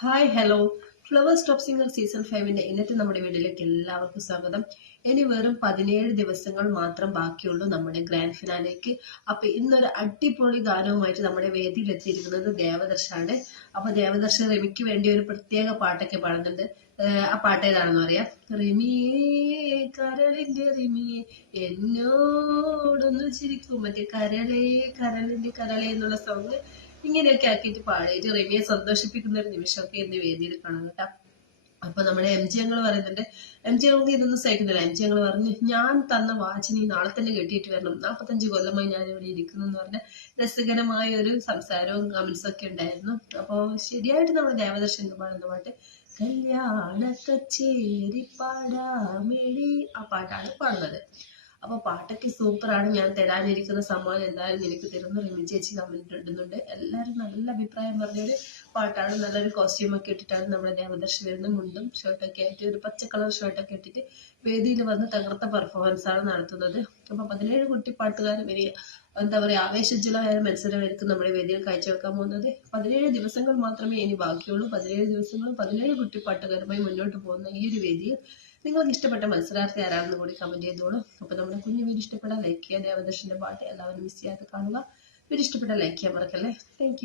Hi hello flower stop singer season ഫൈവിന്റെ ഇന്നത്തെ നമ്മുടെ വീട്ടിലേക്ക് എല്ലാവർക്കും സ്വാഗതം. ഇനി വെറും പതിനേഴ് ദിവസങ്ങൾ മാത്രം ബാക്കിയുള്ളൂ നമ്മുടെ ഗ്രാൻഡ് ഫിനാലേക്ക് അപ്പൊ ഇന്നൊരു അടിപൊളി ഗാനവുമായിട്ട് നമ്മുടെ വേദിയിൽ എത്തിയിരിക്കുന്നത് ദേവദർശാണ് അപ്പൊ ദേവദർശൻ റിമിക്ക് വേണ്ടി ഒരു പ്രത്യേക പാട്ടൊക്കെ പാടുന്നുണ്ട്. ആ പാട്ട് ഏതാണെന്ന് പറയാം? റിമിയേ കരളിന്റെ റിമിയേ എന്നോടൊന്ന് ചിരിക്കും. മറ്റേ കരളേ കരളിന്റെ കരളേ എന്നുള്ള സോങ് ഇങ്ങനെയൊക്കെ ആക്കിയിട്ട് പാടിയിട്ട് റിമിയെ സന്തോഷിപ്പിക്കുന്ന ഒരു നിമിഷമൊക്കെ ഇന്ന് വേദിയിൽ കാണാം കേട്ടോ. അപ്പൊ നമ്മുടെ എം ജി ഞങ്ങൾ പറയുന്നുണ്ട് എം ജി ഞങ്ങൾക്ക് ഇതൊന്നും സഹിക്കുന്നില്ല. എം ജി ഞങ്ങൾ പറഞ്ഞു ഞാൻ തന്ന വാച്ച് നീ നാളെ തന്നെ കെട്ടിയിട്ട് വരണം. നാൽപ്പത്തഞ്ച് കൊല്ലമായി ഞാൻ ഇവിടെ ഇരിക്കുന്നു എന്ന് പറഞ്ഞ രസകരമായ ഒരു സംസാരവും കമന്റ്സും ഒക്കെ ഉണ്ടായിരുന്നു. അപ്പോൾ ശരിയായിട്ട് നമ്മൾ ദേവദർശൻ പാടുന്ന പാട്ട് കല്യാണ കച്ചേരി പാടാമേടി ആ പാട്ടാണ് പാടുന്നത്. അപ്പൊ പാട്ടൊക്കെ സൂപ്പറാണ്. ഞാൻ തരാനിരിക്കുന്ന സമ്മാനം എന്തായാലും എനിക്ക് തരുമെന്ന് റിമി ചേച്ചി കമന്റ് ഇടുന്നുണ്ട്. എല്ലാവരും നല്ല അഭിപ്രായം പറഞ്ഞൊരു പാട്ടാണ് നല്ലൊരു കോസ്റ്റ്യൂം ഒക്കെ ഇട്ടിട്ടാണ് നമ്മുടെ ദേവദർശൻ വരുന്ന മുണ്ടും ഷർട്ടൊക്കെ ആയിട്ട് ഒരു പച്ച കളർ ഷർട്ടൊക്കെ ഇട്ടിട്ട് വേദിയിൽ വന്ന് തകർത്ത പെർഫോമൻസ് ആണ് നടത്തുന്നത്. അപ്പൊ പതിനേഴ് കുട്ടി പാട്ടുകാരും ഇനി എന്താ പറയാ ആവേശജ്വലമായ മത്സരമായിരിക്കും നമ്മുടെ വേദിയിൽ കാഴ്ചവെക്കാൻ പോകുന്നത്. പതിനേഴ് ദിവസങ്ങൾ മാത്രമേ ഇനി ബാക്കിയുള്ളൂ. പതിനേഴ് ദിവസങ്ങളും പതിനേഴ് കുട്ടി പാട്ടുകാരുമായി മുന്നോട്ട് പോകുന്ന ഈ ഒരു വേദിയിൽ നിങ്ങൾക്ക് ഇഷ്ടപ്പെട്ട മത്സരാർത്ഥി ആരാണെന്ന് കൂടി കമന്റ് ചെയ്തോളൂ. അപ്പൊ നമ്മുടെ കുഞ്ഞു വീട് ഇഷ്ടപ്പെട്ടാൽ ലൈക്ക് ചെയ്യുക ദേവദർശന്റെ പാട്ട് എല്ലാവരും മിസ് ചെയ്യാതെ കാണുക. വീട് ഇഷ്ടപ്പെട്ടാൽ ലൈക്ക് ചെയ്യാൻ മറക്കല്ലേ? താങ്ക്